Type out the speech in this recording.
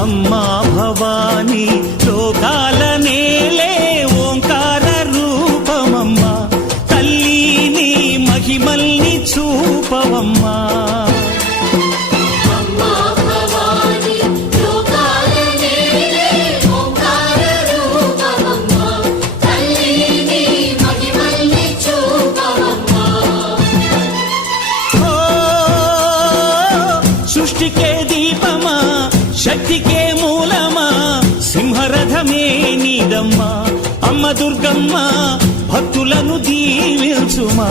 అమ్మా భవానీ లోకాల నేలే ఓంకార రూపమమ్మా, తల్లి నీ మహిమల్ని చూపవమ్మా. సృష్టికే దీపమా, శక్తికే మూలమా, సింహరథమే నీదమ్మా. అమ్మ దుర్గమ్మ భక్తులను దీవించుమా.